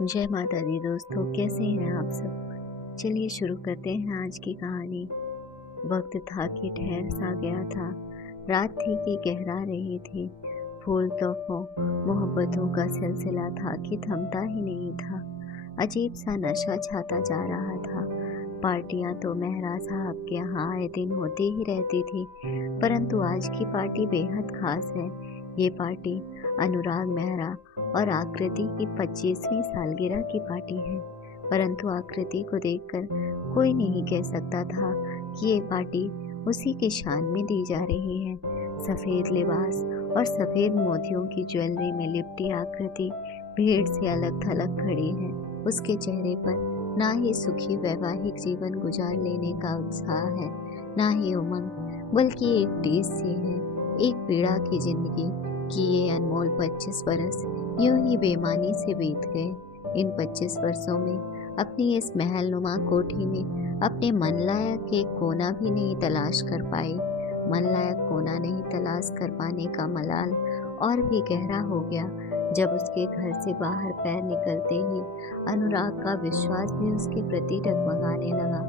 जय माता दी दोस्तों, कैसे हैं आप सब। चलिए शुरू करते हैं आज की कहानी। वक्त था कि ठहर सा गया था, रात थी कि गहरा रही थी। फूल तोहफों मोहब्बतों का सिलसिला था कि थमता ही नहीं था। अजीब सा नशा छाता जा रहा था। पार्टियां तो मेहरा साहब के यहाँ आए दिन होती ही रहती थी, परंतु आज की पार्टी बेहद खास है। ये पार्टी अनुराग मेहरा और आकृति की 25वीं सालगिरह की पार्टी है। परंतु आकृति को देखकर कोई नहीं कह सकता था कि ये पार्टी उसी के शान में दी जा रही है। सफ़ेद लिबास और सफ़ेद मोतियों की ज्वेलरी में लिपटी आकृति भीड़ से अलग थलग खड़ी है। उसके चेहरे पर ना ही सुखी वैवाहिक जीवन गुजार लेने का उत्साह है, ना ही उमंग, बल्कि एक डीस सी है, एक पीड़ा की जिंदगी कि ये अनमोल 25 बरस यूं ही बेमानी से बीत गए। इन 25 वर्षों में अपनी इस महलनुमा कोठी में अपने मन लायक एक कोना भी नहीं तलाश कर पाई। मन लायक कोना नहीं तलाश कर पाने का मलाल और भी गहरा हो गया जब उसके घर से बाहर पैर निकलते ही अनुराग का विश्वास भी उसके प्रति डगमगाने लगा।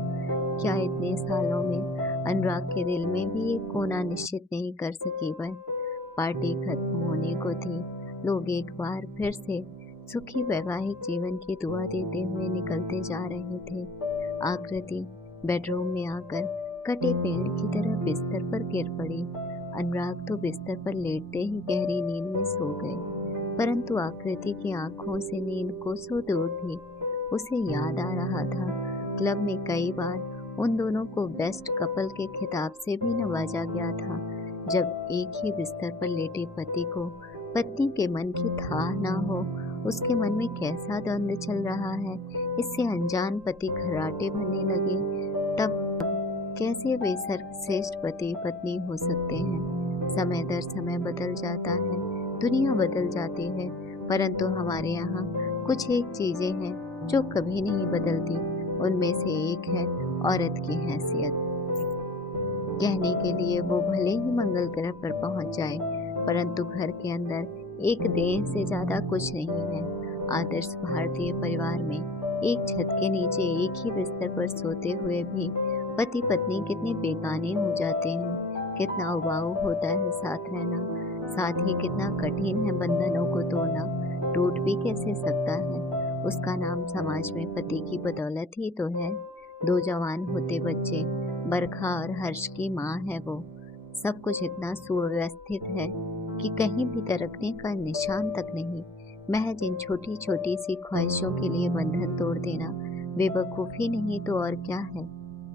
क्या इतने सालों में अनुराग के दिल में भी एक कोना निश्चित नहीं कर सकी वह। पार्टी खत्म होने को थी। लोग एक बार फिर से सुखी वैवाहिक जीवन की दुआ देते हुए निकलते जा रहे थे। आकृति बेडरूम में आकर कटे पेड़ की तरह बिस्तर पर गिर पड़ी। अनुराग तो बिस्तर पर लेटते ही गहरी नींद में सो गए, परंतु आकृति की आंखों से नींद कोसों दूर थी। उसे याद आ रहा था, क्लब में कई बार उन दोनों को बेस्ट कपल के खिताब से भी नवाजा गया था। जब एक ही बिस्तर पर लेटे पति को पत्नी के मन की था ना हो, उसके मन में कैसा द्वंद्व चल रहा है, इससे अनजान पति खर्राटे भरने लगे। तब कैसे वे सर्वश्रेष्ठ पति पत्नी हो सकते हैं। समय दर समय बदल जाता है, दुनिया बदल जाती है, परंतु हमारे यहाँ कुछ एक चीजें हैं जो कभी नहीं बदलती। उनमें से एक है औरत की हैसियत। कहने के लिए वो भले ही मंगल ग्रह पर पहुंच जाए, परंतु घर के अंदर एक देह से ज्यादा कुछ नहीं है। आदर्श भारतीय परिवार में एक छत के नीचे एक ही बिस्तर पर सोते हुए भी पति पत्नी कितने बेगाने हो जाते हैं। कितना उबाऊ होता है साथ रहना, साथ ही कितना कठिन है बंधनों को तोड़ना। टूट भी कैसे सकता है। उसका नाम समाज में पति की बदौलत ही तो है। 2 जवान होते बच्चे, बरखा और हर्ष की माँ है वो। सब कुछ इतना सुव्यवस्थित है कि कहीं भी दरकने का निशान तक नहीं। महज इन छोटी छोटी सी ख्वाहिशों के लिए बंधन तोड़ देना बेवकूफ़ी नहीं तो और क्या है।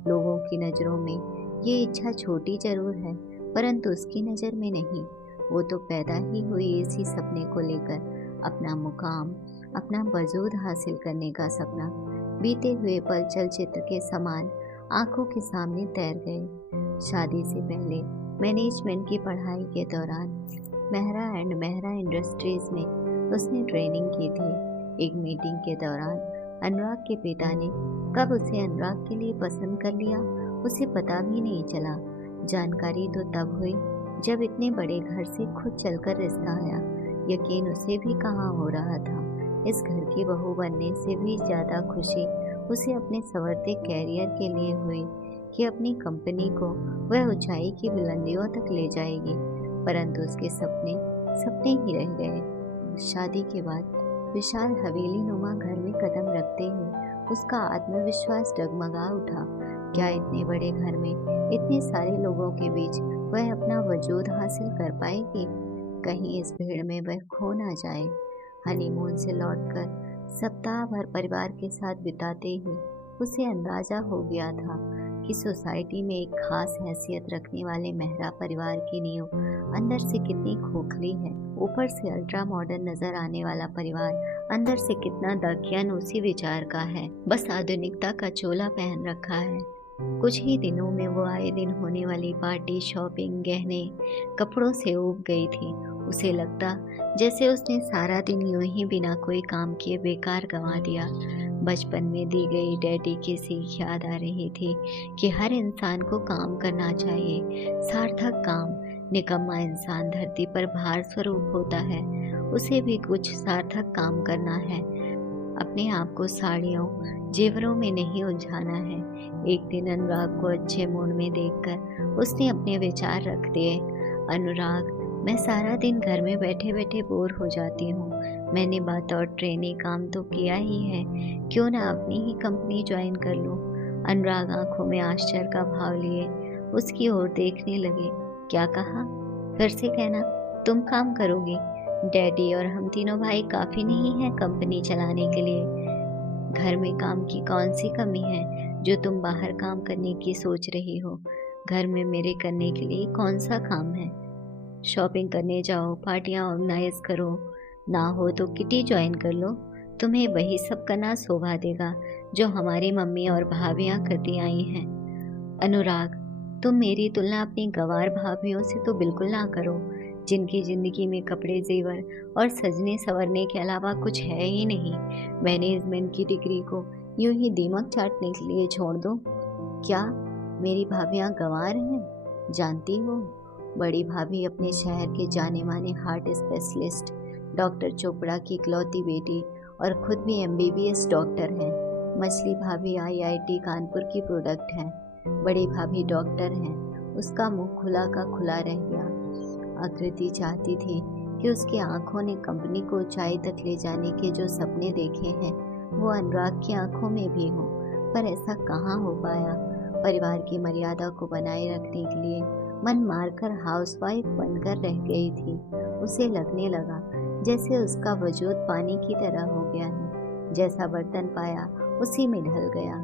लोगों की नज़रों में ये इच्छा छोटी जरूर है, परंतु उसकी नज़र में नहीं। वो तो पैदा ही हुई इसी सपने को लेकर, अपना मुकाम, अपना वजूद हासिल करने का सपना। बीते हुए पल चलचित्र के समान आंखों के सामने तैर गए। शादी से पहले मैनेजमेंट की पढ़ाई के दौरान मेहरा एंड मेहरा इंडस्ट्रीज में उसने ट्रेनिंग की थी। एक मीटिंग के दौरान अनुराग के पिता ने कब उसे अनुराग के लिए पसंद कर लिया, उसे पता भी नहीं चला। जानकारी तो तब हुई जब इतने बड़े घर से खुद चलकर रिश्ता आया। यकीन उसे भी कहाँ हो रहा था। इस घर की बहू बनने से भी ज़्यादा खुशी उसे अपने संवरते कैरियर के लिए हुई कि अपनी कंपनी को वह ऊंचाई की बुलंदियों तक ले जाएगी। परंतु उसके सपने सपने ही रह गए। शादी के बाद विशाल हवेली नुमा घर में कदम रखते ही उसका आत्मविश्वास डगमगा उठा। क्या इतने बड़े घर में इतने सारे लोगों के बीच वह अपना वजूद हासिल कर पाएगी। कहीं इस भीड़ में वह खो ना जाए। हनीमून से लौटकर सप्ताह भर परिवार के साथ बिताते ही उसे अंदाजा हो गया था कि सोसाइटी में एक खास हैसियत रखने वाले मेहरा परिवार की नींव अंदर से कितनी खोखली है। ऊपर से अल्ट्रा मॉडर्न नजर आने वाला परिवार अंदर से कितना दाकियान उसी विचार का है, बस आधुनिकता का चोला पहन रखा है। कुछ ही दिनों में वो आए दिन होने वाली पार्टी, शॉपिंग, गहने, कपड़ों से ऊब गई थी। उसे लगता जैसे उसने सारा दिन यूं ही बिना कोई काम किए बेकार गंवा दिया। बचपन में दी गई डैडी की सीख याद आ रही थी कि हर इंसान को काम करना चाहिए, सार्थक काम। निकम्मा इंसान धरती पर भार स्वरूप होता है, उसे भी कुछ सार्थक काम करना है। अपने आप को साड़ियों जेवरों में नहीं उलझाना है। एक दिन अनुराग को अच्छे मूड में देखकर उसने अपने विचार रख दिए। अनुराग, मैं सारा दिन घर में बैठे बैठे बोर हो जाती हूँ। मैंने बतौर ट्रेनी काम तो किया ही है, क्यों ना अपनी ही कंपनी ज्वाइन कर लूँ। अनुराग आंखों में आश्चर्य का भाव लिए उसकी ओर देखने लगे। क्या कहा? फिर से कहना। तुम काम करोगी? डैडी और हम तीनों भाई काफी नहीं है कंपनी चलाने के लिए? घर में काम की कौन सी कमी है जो तुम बाहर काम करने की सोच रही हो? घर में मेरे करने के लिए कौन सा काम है? शॉपिंग करने जाओ, पार्टियां ऑर्गेनाइज करो, ना हो तो किटी ज्वाइन कर लो। तुम्हें वही सब करना शोभा देगा जो हमारी मम्मी और भाभियां करती आई हैं। अनुराग, तुम मेरी तुलना अपनी गंवार भाभियों से तो बिल्कुल ना करो, जिनकी जिंदगी में कपड़े जेवर और सजने संवरने के अलावा कुछ है ही नहीं। मैनेजमेंट की डिग्री को यूं ही दीमक चाटने के लिए छोड़ दो। क्या मेरी भाभियां गंवार हैं? जानती हो, बड़ी भाभी अपने शहर के जाने माने हार्ट स्पेशलिस्ट डॉक्टर चोपड़ा की इकलौती बेटी और खुद भी MBBS डॉक्टर हैं। मछली भाभी IIT कानपुर की प्रोडक्ट हैं। बड़ी भाभी डॉक्टर हैं। उसका मुंह खुला का खुला रह गया। आकृति चाहती थी कि उसकी आंखों ने कंपनी को ऊंचाई तक ले जाने के जो सपने देखे हैं वो अनुराग की आंखों में भी हो, पर ऐसा कहाँ हो पाया। परिवार की मर्यादा को बनाए रखने के लिए मन मारकर हाउसवाइफ बनकर रह गई थी। उसे लगने लगा जैसे उसका वजूद पानी की तरह हो गया है, जैसा बर्तन पाया उसी में ढल गया।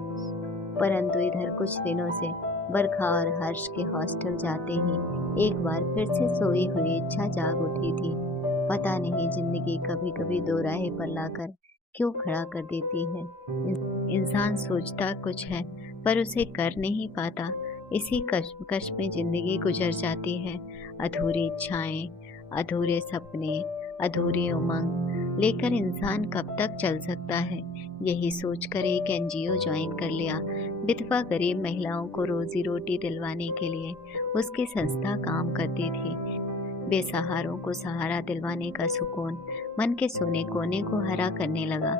परंतु इधर कुछ दिनों से बरखा और हर्ष के हॉस्टल जाते ही एक बार फिर से सोई हुई इच्छा जाग उठी थी। पता नहीं जिंदगी कभी कभी दो राहे पर लाकर क्यों खड़ा कर देती है। इंसान सोचता कुछ है पर उसे कर नहीं पाता। इसी कश्मकश में जिंदगी गुजर जाती है। अधूरी इच्छाएं, अधूरे सपने, अधूरी उमंग लेकर इंसान कब तक चल सकता है। यही सोचकर एक NGO ज्वाइन कर लिया। विधवा गरीब महिलाओं को रोजी रोटी दिलवाने के लिए उसकी संस्था काम करती थी। बेसहारों को सहारा दिलवाने का सुकून मन के सोने कोने को हरा करने लगा।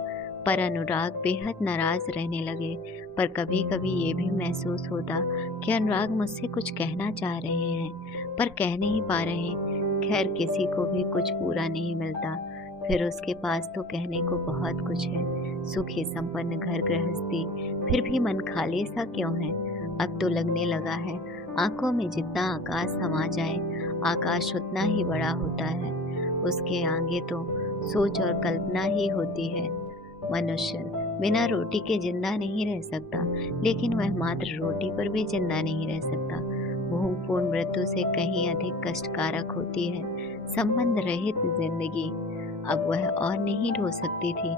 पर अनुराग बेहद नाराज रहने लगे। पर कभी कभी ये भी महसूस होता कि अनुराग मुझसे कुछ कहना चाह रहे हैं पर कह नहीं पा रहे। खैर, किसी को भी कुछ पूरा नहीं मिलता, फिर उसके पास तो कहने को बहुत कुछ है। सुखी संपन्न घर गृहस्थी, फिर भी मन खाली सा क्यों है। अब तो लगने लगा है आंखों में जितना आकाश समा जाए, आकाश उतना ही बड़ा होता है। उसके आगे तो सोच और कल्पना ही होती है। मनुष्य बिना रोटी के जिंदा नहीं रह सकता, लेकिन वह मात्र रोटी पर भी जिंदा नहीं रह सकता। भूखपूर्ण मृत्यु से कहीं अधिक कष्टकारक होती है संबंध रहित जिंदगी। अब वह और नहीं ढो सकती थी।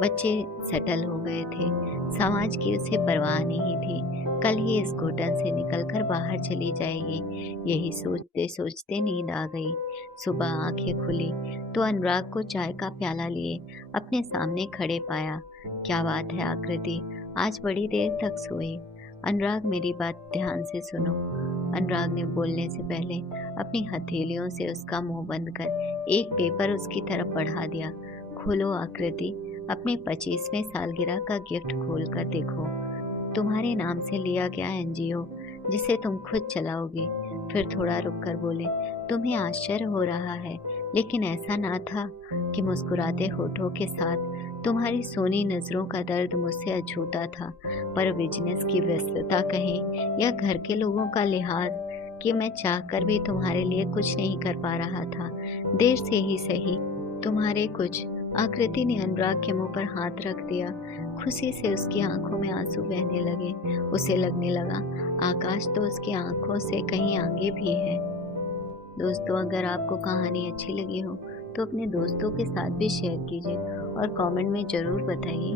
बच्चे सेटल हो गए थे, समाज की उसे परवाह नहीं थी। कल ही इस घुटन से निकलकर बाहर चली जाएगी। यही सोचते सोचते नींद आ गई। सुबह आंखें खुली तो अनुराग को चाय का प्याला लिए अपने सामने खड़े पाया। क्या बात है आकृति, आज बड़ी देर तक सोई? अनुराग, मेरी बात ध्यान से सुनो। अनुराग ने बोलने से पहले अपनी हथेलियों से उसका मुंह बंद कर एक पेपर उसकी तरफ बढ़ा दिया। खोलो आकृति, अपने 25वें सालगिरह का गिफ्ट खोल कर देखो। तुम्हारे नाम से लिया गया NGO जिसे तुम खुद चलाओगी। फिर थोड़ा रुक कर बोले, तुम्हें आश्चर्य हो रहा है, लेकिन ऐसा ना था कि मुस्कुराते होठों के साथ तुम्हारी सोनी नजरों का दर्द मुझसे अछूता था, पर बिजनेस की व्यस्तता कहें या घर के लोगों का लिहाज कि मैं चाहकर भी तुम्हारे लिए कुछ नहीं कर पा रहा था। देर से ही सही, तुम्हारे कुछ। आकृति ने अनुराग के मुंह पर हाथ रख दिया। खुशी से उसकी आंखों में आंसू बहने लगे। उसे लगने लगा आकाश तो उसकी आंखों से कहीं आगे भी है। दोस्तों, अगर आपको कहानी अच्छी लगी हो तो अपने दोस्तों के साथ भी शेयर कीजिए और कमेंट में ज़रूर बताइए